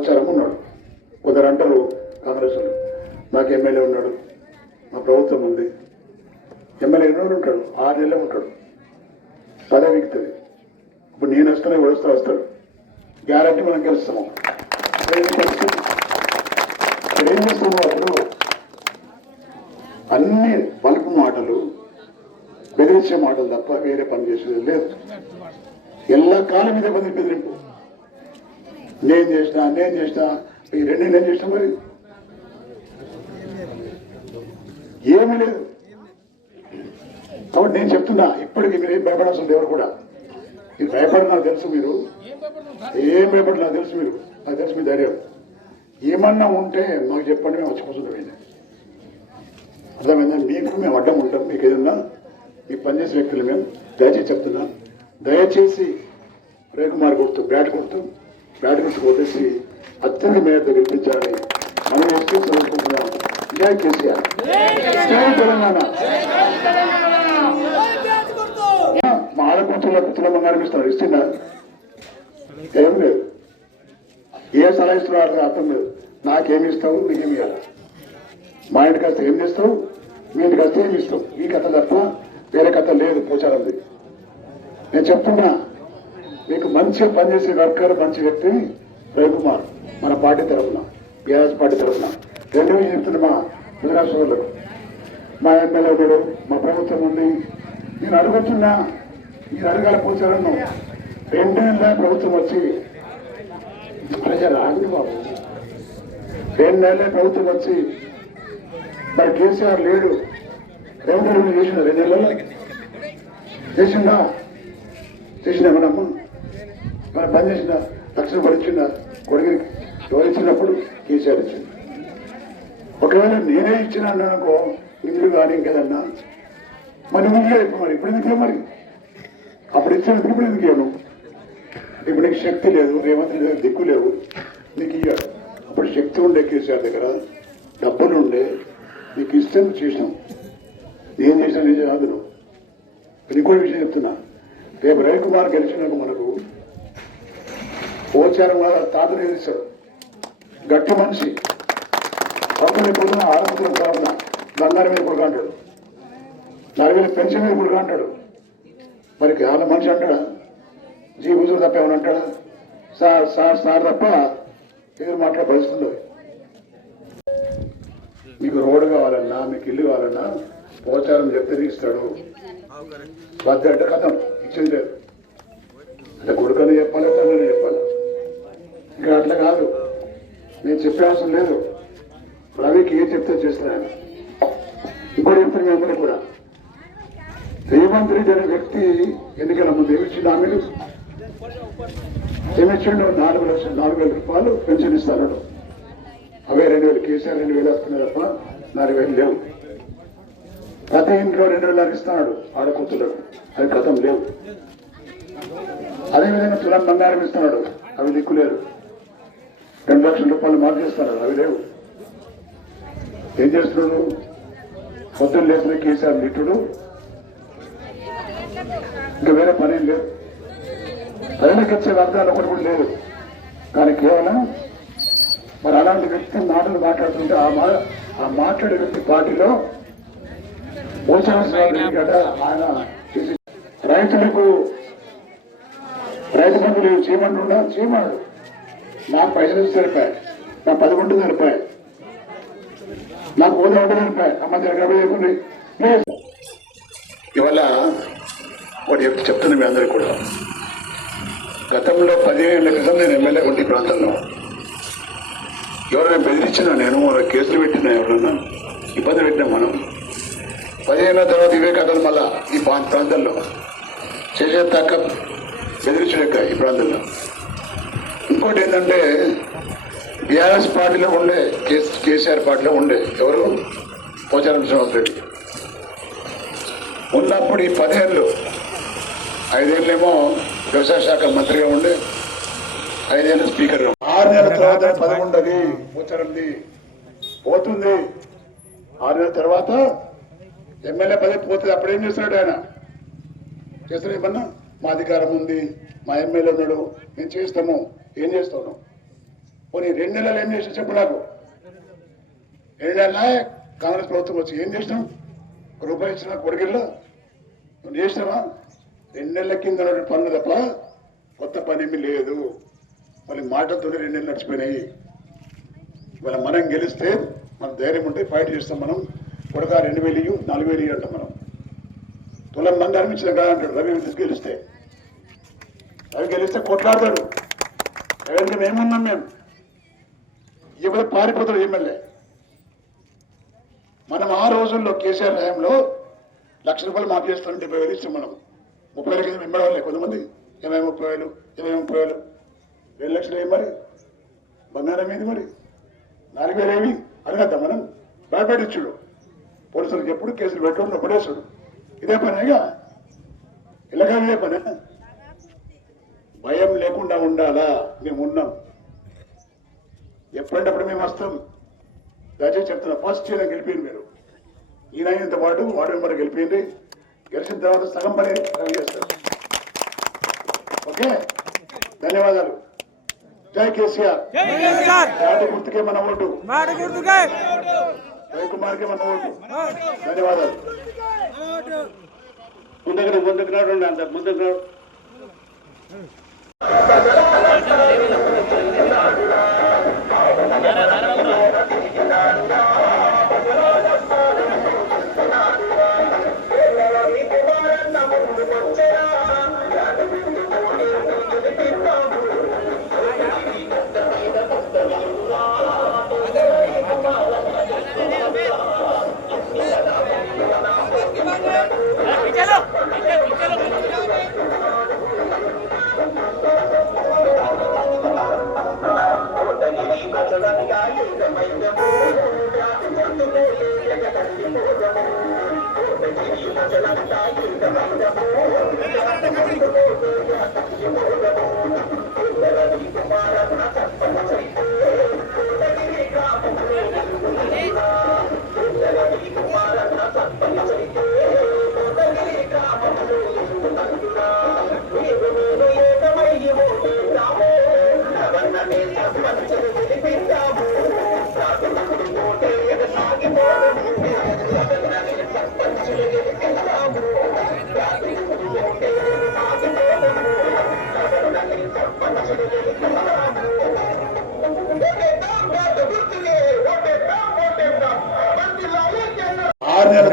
పోచారం ఉన్నాడు. కొందరు అంటారు కాంగ్రెస్ వాళ్ళు నాకు ఎమ్మెల్యే ఉన్నాడు, మా ప్రభుత్వం ఉంది. ఎమ్మెల్యే ఎన్ని రోజులు ఉంటాడు? 6 నెలలే ఉంటాడు, పదవి ఎక్కుతుంది. ఇప్పుడు నేను వస్తానే వస్తాడు, గ్యారంటీ మనం గెలుస్తాము. ఏం చేస్తున్నావు? అప్పుడు అన్ని బలుపు మాటలు, బెదిరించే మాటలు తప్ప వేరే పని చేసేది లేదు. ఎల్ల కాలం మీద బెదిరింపు. నేను చేసినా ఈ 2 నేను చేసినా మరి ఏమీ లేదు. కాబట్టి నేను చెప్తున్నా, ఇప్పటికీ మీరు ఏం భయపడాల్సింది ఎవరు కూడా. ఇది భయపడి నాకు తెలుసు, మీరు ఏం భయపడి నాకు తెలుసు, నాకు తెలుసు మీ ధైర్యం. ఏమన్నా ఉంటే మాకు చెప్పండి, మేము వచ్చి కూర్చుంటాం. అర్థమైందా? మీకు మేము అడ్డం ఉంటాం. మీకు ఏదన్నా మీకు పనిచేసే వ్యక్తులు మేము దయచేసి చెప్తున్నా, దయచేసి రవికుమార్ గుర్తు బ్యాట్ గుర్తు కొట్టేసి అత్యంత మేరతో గెలిపించాలని మనం వేస్తే చదువుకుంటున్నాం. జై కేసీఆర్, జై తెలంగాణ. మా ఆడకూతులకు తుల బంగారం ఇస్తున్నారు, ఇస్తున్నా ఏం లేదు. ఏ సలహా ఇస్తున్నారో అర్థం లేదు. నాకేమి ఇస్తావు, నీకేమి ఇవ్వాలి. మా ఇంటికి వస్తే ఏం చేస్తావు, మీ ఇంటికి వస్తే ఏమి ఇస్తావు. ఈ కథ తప్ప వేరే కథ లేదు పోచారంది. నేను చెప్తున్నా, మీకు మంచిగా పనిచేసే వర్కర్, మంచి వ్యక్తి రవికుమార్ మన పార్టీ తరఫున, బీఆర్ఎస్ పార్టీ తరఫున 2 చెప్తున్నా. మా గుజరాత్ సోదరులకు మా ఎమ్మెల్యే ఉన్నాడు, మా ప్రభుత్వం ఉంది. నేను అడుగుతున్నా, మీరు అడగాల పోచారను. 2 నెలల ప్రభుత్వం వచ్చి రాదు బాబు. 2 నెలల ప్రభుత్వం వచ్చి మరి కేసీఆర్ లేడు. 2 నెలలు చేసిన 2 నెలల్లో చేసిన ఏమన్నమ్మా మన పని చేసిన లక్షలు పడిచ్చిన కొడుకు ఎవరు ఇచ్చినప్పుడు కేసీఆర్ ఇచ్చింది. ఒకవేళ నేనే ఇచ్చిన అనుకో, ఇల్లు కానీ ఇంకేదన్నా మరి నువ్వు మరి ఇప్పుడు ఎందుకు మరి అప్పుడు ఇచ్చినప్పుడు ఇప్పుడు ఎందుకు ఇవ్వను? ఇప్పుడు నీకు శక్తి లేదు, రేవంత్ రెడ్డి దగ్గర దిక్కు లేవు, నీకు ఇయ్యాడు. అప్పుడు శక్తి ఉండే కేసీఆర్ దగ్గర, డబ్బులు ఉండే, నీకు ఇష్టం చేసినాం. నేను చేసిన నిజం కాదు. నువ్వు ఇంకోటి విషయం చెప్తున్నా, రేపు రవికుమార్ గెలిచినాక మనకు పోచారం వాళ్ళ తాతను గెలిచాడు, గట్టి మనిషి. పంపిణీ కొడుకున్న ఆరోగ్యం కావున బంగారం మీద కొడుకు అంటాడు, 40,000 పెన్షన్ మీద కొడుకు అంటాడు. మరి వాళ్ళ మనిషి అంటాడా? జీబుజులు తప్ప ఏమని అంటాడా? సార్ తప్ప ఏదో మాట్లాడే పరిస్థితుంది. మీకు రోడ్డు కావాలన్నా, మీకు ఇల్లు కావాలన్నా పోచారం చెప్తే ఇస్తాడు. బద్ద అంటే కథం ఇచ్చేది లేదు. అంటే కొడుకని చెప్పాలి, తండ్రిని చెప్పాలి. ఇక్కడ అట్లా కాదు, నేను చెప్పే అవసరం లేదు. రవికి ఏం చెప్తే చేస్తున్నాను. ఇంకోటి చెప్తాను మీ అందరూ కూడా, రేవంత్ రెడ్డి అనే వ్యక్తి ఎన్నికల ముందు ఏమిచ్చిండు హామీలు? ఏమిచ్చిండు? 4,000 రూపాయలు పెన్షన్ ఇస్తాడు. అవే 2,000 కేసీఆర్ 2,000 వస్తున్నాయి తప్ప 4,000 లేవు. ప్రతి ఇంట్లో 2,000 ఇస్తున్నాడు ఆడకూతులకు, అవి గతం లేవు. అదేవిధంగా తులం బంగారం ఇస్తున్నాడు, అవి దిక్కులేరు. 2 లక్షల రూపాయలు మార్పు చేస్తున్నాడు, అవి లేవు. ఏం చేస్తున్నాడు? పొద్దున్న లేచిన కేసీఆర్ నిట్టుడు, ఇంకా వేరే పని లేదు. ప్రజలకు వచ్చే వర్గాలు ఒకటి కూడా లేదు. కానీ కేవలం మరి అలాంటి వ్యక్తి మాటలు మాట్లాడుతుంటే ఆ మాట్లాడే వ్యక్తి పార్టీలో ఆయన రైతులకు రైతు బంధువులు చేయమంటుండా? చేయమాడు. నాకు పైసలు సరిపోయాయి, నా 10 గుంటలు సరిపోయాయి, నాకు హోదా ఉంటే సరిపోయాయి. అమ్మ జరగబోయే ఇవాళ వాడు చెప్తున్నా మీ అందరికీ కూడా, గతంలో 15 ఏళ్ల క్రితం నేను ఎమ్మెల్యే ఉంటే ప్రాంతంలో ఎవరైనా బెదిరించినా, నేను కేసులు పెట్టినా, ఎవరన్నా ఇబ్బంది పెట్టినా, మనం 15 ఏళ్ళ తర్వాత ఇవే కథలు మళ్ళా ఈ ప్రాంతంలో చేసే తక్క బెదిరించలేక ఈ ప్రాంతంలో. ఇంకోటి ఏంటంటే బీఆర్ఎస్ పార్టీలో ఉండే, కేసీఆర్ పార్టీలో ఉండే ఎవరు? పోచారం శ్రీనివాస్ రెడ్డి ఉన్నప్పుడు ఈ 10 ఏళ్ళు, 5 ఏళ్ళేమో వ్యవసాయ శాఖ మంత్రిగా ఉండే, 5 ఏళ్ళు స్పీకర్. 6 నెలల తర్వాత 11 పోచారంది పోతుంది. 6 నెలల తర్వాత ఎమ్మెల్యే పదవి పోతుంది. అప్పుడు ఏం చేస్తున్నాడు ఆయన? చేస్తాడు ఏమన్నా? మా అధికారం ఉంది, మా ఎమ్మెల్యే ఉన్నాడు, మేము చేస్తాము. ఏం చేస్తాను? పోనీ 2 నెలలు ఏం చేసినా చెప్పు నాకు. 2 నెలల కాంగ్రెస్ ప్రభుత్వం వచ్చి ఏం చేసినాం? రూపాయి ఇచ్చిన కొడుకుల్లో నువ్వు చేసినావా? 2 నెలల కింద పనులు తప్ప కొత్త పని ఏమీ లేదు. మళ్ళీ మాటలతో 2 నెలలు నడిచిపోయినాయి. ఇవాళ మనం గెలిస్తే మన ధైర్యం ఉంటే ఫైట్ చేస్తాం. మనం కొడక 2000 4000 అంటాం. మనం తులం మంది అనిపించిన కదా అంటాడు రవి గెలిస్తే. రవి గెలిస్తే కొట్లాడతాడు. ఎవరికి మేమున్నాం, మేము ఇవాళ పారిపోతాడు ఎమ్మెల్యే. మనం ఆ రోజుల్లో కేసీఆర్ హయాంలో ₹1,00,000 మాఫీ చేస్తాం. 70,000 ఇస్తాం. మనం 30,000 కింద వెంబడవాళ్ళే కొంతమంది. 30,000 20,000 2 లక్షలు ఏమి మరి? బంగారం ఏది మరి? 4,000 ఏమి అడగద్దా మనం? భయపడిచ్చుడు పోలీసులకు ఎప్పుడు కేసులు పెట్టుకోండి పడేసాడు. ఇదే పనేగా, ఇలాగా ఇదే పనే. భయం లేకుండా ఉండాలా? మేము ఉన్నాం. ఎప్పుడంటప్పుడు మేము వస్తాం. దయచేసి చెప్తున్నా, ఫస్ట్ ఈయన గెలిపింది మీరు. ఈయన అయినంత పాటు వార్డు మెంబర్ గెలిపింది. గెలిచిన తర్వాత సగం పని రవి చేస్తారు. ఓకే, ధన్యవాదాలు. జై కేసీఆర్. జాతి గుర్తుకే మన ఓటు, రవికుమార్కే మన ఓటు. ధన్యవాదాలు. ముందుకు నాడు అంత ముందుకు నాడు.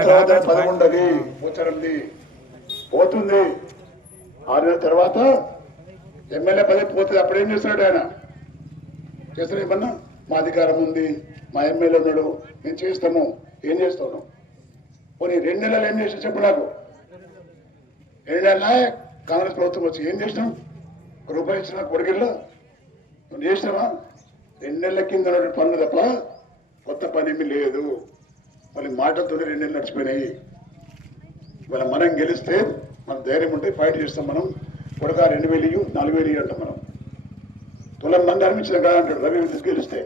తర్వాత 11 ముచ్చరంది పోతుంది. 6 నెలల తర్వాత ఎమ్మెల్యే పదవి పోతుంది. అప్పుడు ఏం చేస్తున్నాడు ఆయన? చేస్తాడు ఏమన్నా? మా అధికారం ఉంది, మా ఎమ్మెల్యే ఉన్నాడు, మేము చేస్తాము. ఏం చేస్తాను? పోనీ 2 నెలలు ఏం చేసినా చెప్పు నాకు. 2 నెలల కాంగ్రెస్ ప్రభుత్వం వచ్చి ఏం చేసినాం? రూపాయి ఇచ్చిన కొడుకుల్లో నువ్వు చేసినావా? 2 నెలల కింద పనులు తప్ప కొత్త పని ఏమీ లేదు. మళ్ళీ మాటలతో 2 నెలలు నడిచిపోయినాయి. ఇవాళ మనం గెలిస్తే మన ధైర్యం ఉంటే ఫైట్ చేస్తాం. మనం కొడక 2000 4000 అంటాం. మనం తులం మంది అనిపించిన కదా అంటాడు రవి గెలిస్తే.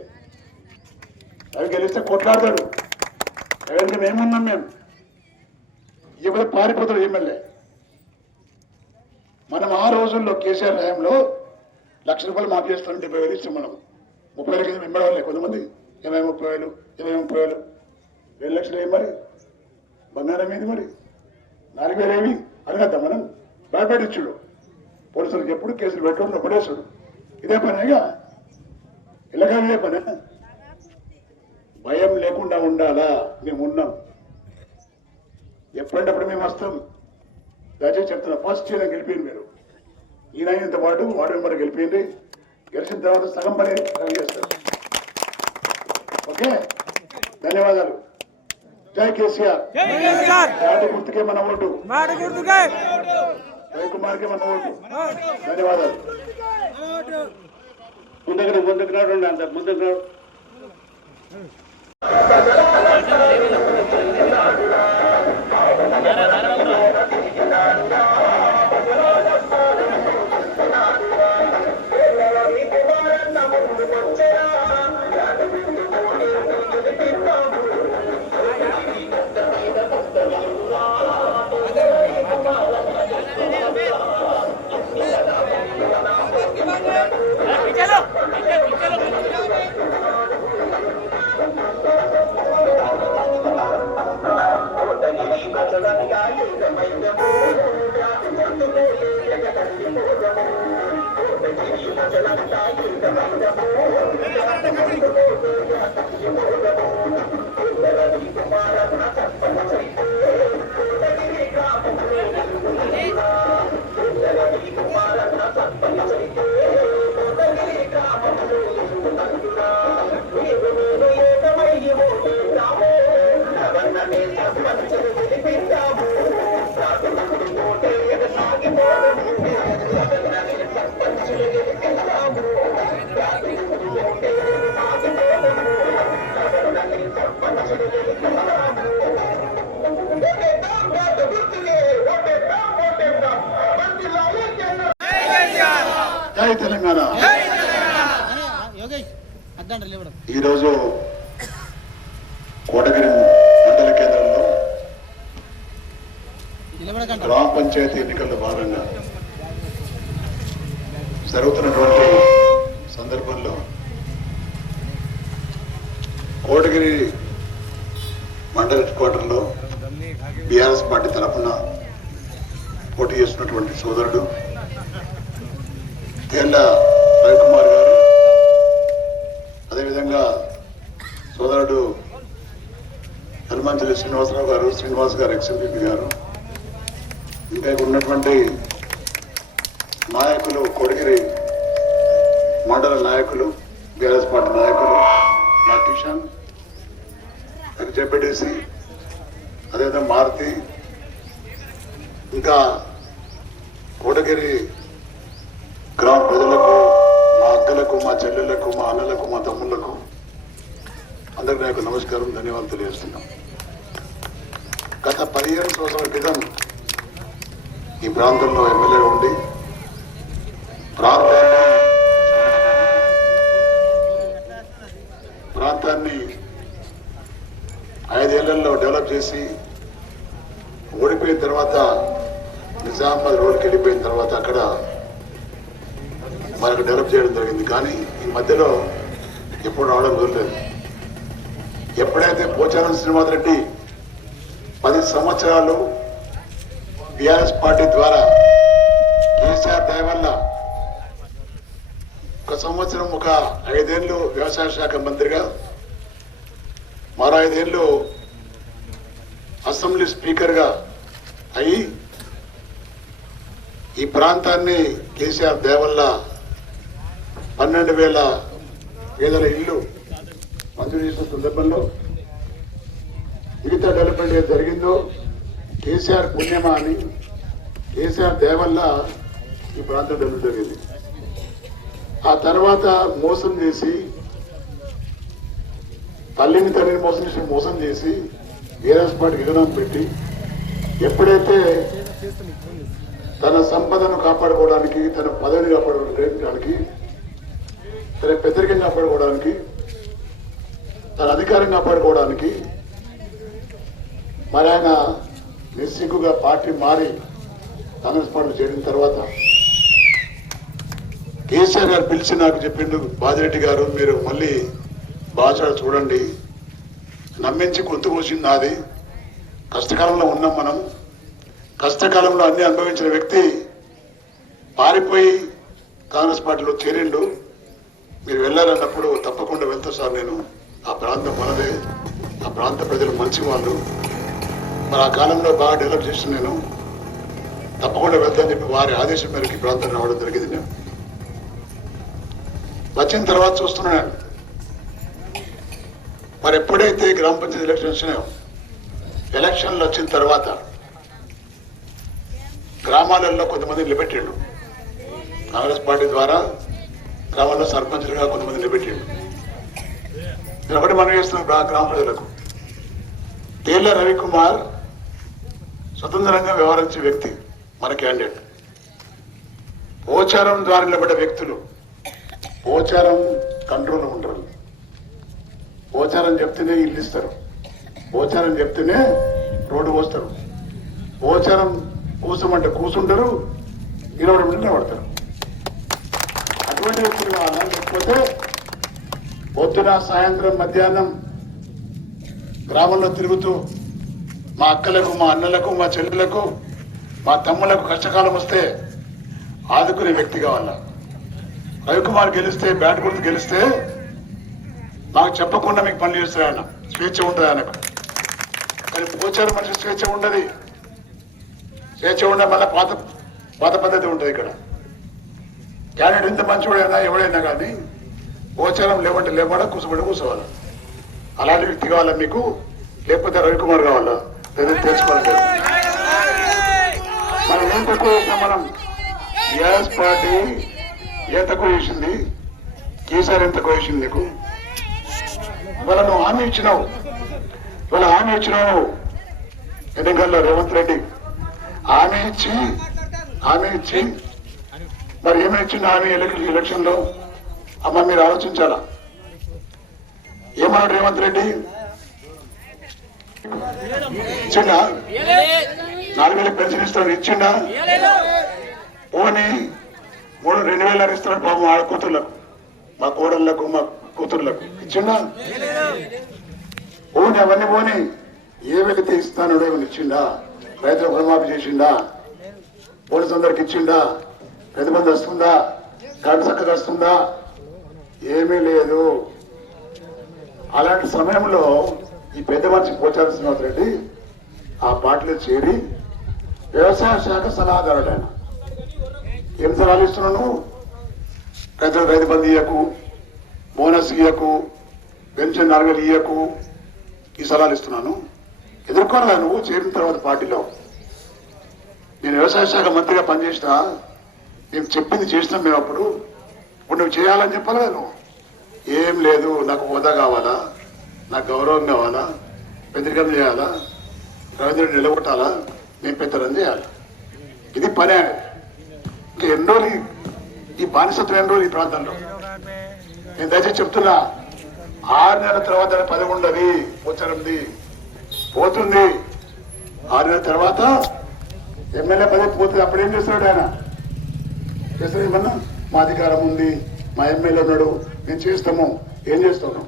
రవి గెలిస్తే కొట్లాడతాడు. ఎవరికి మేమున్నాం, మేము ఇవాళ పారిపోతాడు ఎమ్మెల్యే. మనం ఆ రోజుల్లో కేసీఆర్ హయాంలో ₹1,00,000 మాఫీ చేస్తాం. 70,000 ఇస్తాం. మనం 30,000 కింద వెంబడవాళ్ళే కొంతమంది. 30,000 20,000 2 లక్షలు ఏమి మరి? బంగారం ఏది మరి? 4,000 ఏమి అడగద్దా మనం? భయపడిచ్చుడు పోలీసులకు ఎప్పుడు కేసులు పెట్టుకోండి పడేసాడు. ఇదే పనేగా, ఇలాగా ఇదే పనే. భయం లేకుండా ఉండాలా? మేము ఉన్నాం. ఎప్పుడంటప్పుడు మేము వస్తాం. దయచేసి చెప్తున్నా, ఫస్ట్ ఈయన గెలిపింది మీరు. ఈయన అయినంత పాటు వార్డు మెంబర్ గెలిపింది. గెలిచిన తర్వాత సగం పని రవి చేస్తారు. ఓకే, ధన్యవాదాలు. జై కేసీఆర్. జాతి గుర్తుకే మన ఓటు, రవికుమార్కే మన ఓటు. ధన్యవాదాలు. ముందుకు నాడు అంత ముందుకు నాడు. चलो జై తెలంగాణ. ఈరోజు కోటగిరి మండల కేంద్రంలో గ్రామ పంచాయతీ ఎన్నికల్లో భాగంగా జరుగుతున్నటువంటి సందర్భంలో కోటగిరి మండల హెడ్ క్వార్టర్లో బీఆర్ఎస్ పార్టీ తరఫున పోటీ చేస్తున్నటువంటి సోదరుడు తేళ్ల రవికుమార్ గారు, అదేవిధంగా సోదరుడు హనుమంతులు శ్రీనివాసరావు గారు, శ్రీనివాస్ గారు, ఎక్స్ఎంపీ గారు, ఇంకా ఉన్నటువంటి నాయకులు, కోటగిరి మండల నాయకులు, బీఆర్ఎస్ పార్టీ నాయకులు, మా కిషన్, జెడ్పీటీసీ, అదేవిధంగా మారుతి, ఇంకా కోటగిరి గ్రామ ప్రజలకు, మా అక్కలకు, మా చెల్లెళ్లకు, మా అన్నలకు, మా తమ్ముళ్లకు అందరికీ నాకు నమస్కారం, ధన్యవాదాలు తెలియజేస్తున్నాం. గత 15 సంవత్సరాల క్రితం ఈ ప్రాంతంలో ఎమ్మెల్యే ఉండి ప్రాంతాన్ని 5 ఏళ్లలో డెవలప్ చేసి ఓడిపోయిన తర్వాత నిజామాబాద్ రోడ్కి వెళ్ళిపోయిన తర్వాత అక్కడ మనకు డెవలప్ చేయడం జరిగింది. కానీ ఈ మధ్యలో ఎప్పుడు రావడం కుదరలేదు. ఎప్పుడైతే పోచారం శ్రీనివాస్ రెడ్డి 10 సంవత్సరాలు బీఆర్ఎస్ పార్టీ ద్వారా కేసీఆర్ దయ వల్ల 1 సంవత్సరం, ఒక 5 ఏళ్ళు వ్యవసాయ శాఖ మంత్రిగా, మరో 5 ఏళ్ళు అసెంబ్లీ స్పీకర్గా అయ్యి ఈ ప్రాంతాన్ని కేసీఆర్ దయ వల్ల 12,000 పేదల ఇల్లు మంజూరు చేసిన సందర్భంలో మిగతా డెవలప్మెంట్ ఏది జరిగిందో కేసీఆర్ పుణ్యమా అని, కేసీఆర్ దయ వల్ల ఈ ప్రాంతం డెవలప్ జరిగింది. ఆ తర్వాత మోసం చేసి, తల్లిని మోసం చేసి బీఆర్ఎస్ పార్టీకి విధానం పెట్టి, ఎప్పుడైతే తన సంపదను కాపాడుకోవడానికి, తన పదవిని కాపాడుకోవడానికి, తన పెద్దరికం కాపాడుకోవడానికి, తన అధికారం కాపాడుకోవడానికి మరి ఆయన నిస్సిగ్గుగా పార్టీ మారి కాంగ్రెస్ పార్టీ చేరిన తర్వాత కేసీఆర్ గారు పిలిచి నాకు చెప్పిండు, బాజిరెడ్డి గారు మీరు మళ్ళీ బాగా చూడండి, నమ్మించి గొంతు కోసింది నాది, కష్టకాలంలో ఉన్నాం మనం, కష్టకాలంలో అన్ని అనుభవించిన వ్యక్తి పారిపోయి కాంగ్రెస్ పార్టీలో చేరిండు, మీరు వెళ్ళాలన్నప్పుడు తప్పకుండా వెళ్తా సార్, నేను ఆ ప్రాంతం మనదే, ఆ ప్రాంత ప్రజలు మంచి వాళ్ళు, మరి ఆ కాలంలో బాగా డెవలప్ చేసిన నేను తప్పకుండా వెళ్తానని చెప్పి వారి ఆదేశం మేరకు ఈ ప్రాంతం రావడం జరిగింది. నేను వచ్చిన తర్వాత చూస్తున్నాను, మరి ఎప్పుడైతే గ్రామ పంచాయతీ ఎలక్షన్లు వచ్చిన తర్వాత గ్రామాలలో కొంతమంది నిలబెట్టిండు, కాంగ్రెస్ పార్టీ ద్వారా గ్రామాల్లో సర్పంచులుగా కొంతమంది నిలబెట్టిండు. నేను ఒకటి మనం చేస్తున్నాం గ్రామ ప్రజలకు, తేళ్ల రవికుమార్ స్వతంత్రంగా వ్యవహరించే వ్యక్తి మన క్యాండిడేట్. పోచారం ద్వారా నిలబడ్డ వ్యక్తులు పోచారం కంట్రోల్లో ఉంటారు, పోచారం చెప్తేనే ఇల్లు ఇస్తారు, పోచారం చెప్తేనే రోడ్డు పోస్తారు, పోచారం కూసమంటే కూసుంటారు, నిలబడమంటే నిలబడతారు. అటువంటి వ్యక్తులు కావాలా, లేకపోతే పొద్దున సాయంత్రం మధ్యాహ్నం గ్రామంలో తిరుగుతూ మా అక్కలకు, మా అన్నలకు, మా చెల్లెలకు, మా తమ్ములకు కష్టకాలం వస్తే ఆదుకునే వ్యక్తి కావాలా. రవికుమార్ గెలిస్తే బ్యాట్ గుర్తు గెలిస్తే నాకు చెప్పకుండా మీకు పనులు చేస్తాయి ఆయన, స్వేచ్ఛ ఉంటుంది ఆయనకు. కానీ పోచారు మనిషి స్వేచ్ఛ ఉండదు. స్వేచ్ఛ ఉండే మళ్ళీ పాత పద్ధతి ఉంటుంది ఇక్కడ. క్యాండిడేట్ ఎంత మంచివాడైనా ఎవడైనా కానీ పోచారం లేవంటే లేవాడా, కూర్చోబడి కూర్చోవాలా. అలాంటి వ్యక్తి కావాలా మీకు, లేకపోతే రవికుమార్ కావాలా? తెలుసుకోవాలి. మనం ఏం తక్కువ చేసినాం? మనం టీఆర్ఎస్ పార్టీ ఏం తక్కువ చేసింది? కేసీఆర్ ఎంత తక్కువ చేసింది నీకు? ఇవాళ నువ్వు హామీ ఇచ్చినావు, ఎన్నికల్లో రేవంత్ రెడ్డి హామీ ఇచ్చి మరి ఏమైనా ఇచ్చింది హామీ ఎలక్షన్ లో? అమ్మ మీరు ఆలోచించాలా. ఏమన్నాడు రేవంత్ రెడ్డి? ఇచ్చిండా? 4,000 పెన్షన్ ఇస్తాడు, ఇచ్చిండా? ఓని 2,000 ఇస్తున్నాడు పాపం ఆడ కూతుర్లకు, మా కోడళ్లకు, మా కూతుర్లకు ఇచ్చిండా? ఓని అవన్నీ పోని ఏ వ్యక్తి ఇస్తానో ఏమైనా ఇచ్చిండా? రైతులకు రుణమాఫీ చేసిండా? పోలీసు అందరికి ఇచ్చిండా? పెద్ద మంది వస్తుందా? కరెంటు చక్కగా వస్తుందా? ఏమీ లేదు. అలాంటి సమయంలో ఈ పెద్ద మనిషి పోచారం శ్రీనివాస్ రెడ్డి ఆ పార్టీలో చేరి వ్యవసాయ శాఖ సలహాదారుడు ఆయన. ఏం సలహాలు ఇస్తున్నావు నువ్వు? రైతు బంధు ఇయ్యకు, బోనస్ ఇయ్యకు, పెన్షన్ 4,000 ఇయ్యకు, ఈ సలహాలు ఇస్తున్నాను. ఎదుర్కోరా నువ్వు చేరిన తర్వాత పార్టీలో. నేను వ్యవసాయ శాఖ మంత్రిగా పనిచేసినా, నేను చెప్పింది చేసినాం మేము అప్పుడు. ఇప్పుడు నువ్వు చేయాలని చెప్పాలి. నువ్వు ఏం లేదు, నాకు హోదా కావాలా, నాకు గౌరవం కావాలా, పెద్దరికం చేయాలా, రవీంద్రుడిని నిలబొట్టాలా, నేను పెద్దరం చేయాలి. ఇది పనే. ఇంకా ఎన్ని రోజులు ఈ బానిసత్వం, ఎన్ని రోజులు ఈ ప్రాంతంలో? నేను దయచేసి చెప్తున్నా, 6 నెలల తర్వాత 11 పోచారంది పోతుంది. 6 నెలల తర్వాత ఎమ్మెల్యే పదవి పోతుంది. అప్పుడు ఏం చేస్తున్నాడు ఆయన? చేస్తాడు ఏమన్నా? మా అధికారం ఉంది, మా ఎమ్మెల్యే ఉన్నాడు, మేము చేస్తాము. ఏం చేస్తున్నాం?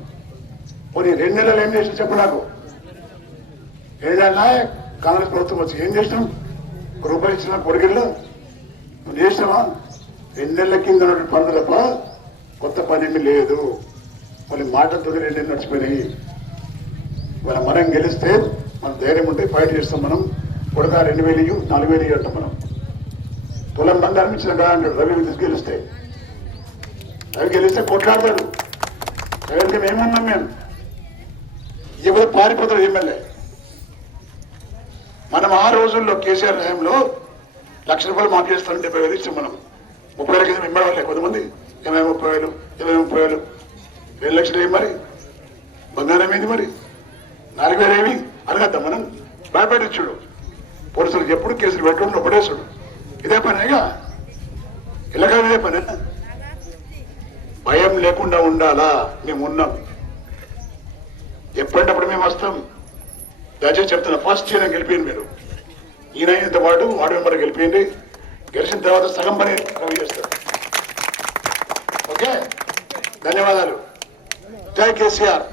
పోనీ 2 నెలలు ఏం చేసినా చెప్పు నాకు. 2 నెలల కాంగ్రెస్ ప్రభుత్వం వచ్చి ఏం చేసినాం? రూపాయలు ఇచ్చిన పొడిగిల్లో నువ్వు చేసినావా? 2 నెలల కింద పనులు తప్ప కొత్త పని ఏమీ లేదు. మళ్ళీ మాటలతో 2 నెలలు నడిచిపోయినాయి. ఇవాళ మనం గెలిస్తే మన ధైర్యం ఉంటే ఫైట్ చేస్తాం. మనం కొడగా 2,000 4,000 అంటాం. మనం తులం బంగారం ఇచ్చిన కదా అంటాడు రవి గెలిస్తే కొట్లాడతాడు. జగన్కి మేమన్నాం, మేము ఎవరు పారిపోతాడు ఎమ్మెల్యే. మనం ఆ రోజుల్లో కేసీఆర్ హయాంలో ₹1,00,000 మాఫీ చేస్తాను, 70,000 ఇచ్చాం. మనం 30,000 కింద ఇమ్మడలే కొంతమంది. 30,000 2 లక్షలు ఏమి మరి? బంగారం ఏంది మరి? 4,000 ఏమి అడగద్దాం మనం? భయపెట్టించుడు, పోలీసులకు ఎప్పుడు కేసులు పెట్టుకుని ఒకటేసుడు. ఇదే పనేగా, ఇలాగా ఇదే పనే. భయం లేకుండా ఉండాలా? మేము ఉన్నాం, ఎప్పటికప్పుడు మేము వస్తాం. దయచేసి చెప్తున్నా, ఫస్ట్ ఈయన గెలిపింది మీరు. ఈయన ఇంత వాడు మెంబర్ గెలిపింది. గెలిచిన తర్వాత సగం పని కవి చేస్తారు. ఓకే, ధన్యవాదాలు. జై కేసీఆర్.